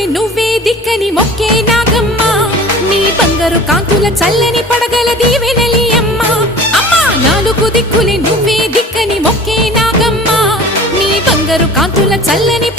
దిక్కులే నువ్వే దిక్కని మొక్కే నాగమ్మ నీ బంగారు కాంతుల చల్లని పడగల దీవెనలి అమ్మ అమ్మా నాలుగు దిక్కులే నువ్వే దిక్కని మొక్కే నాగమ్మ నీ బంగారు కాంతుల చల్లని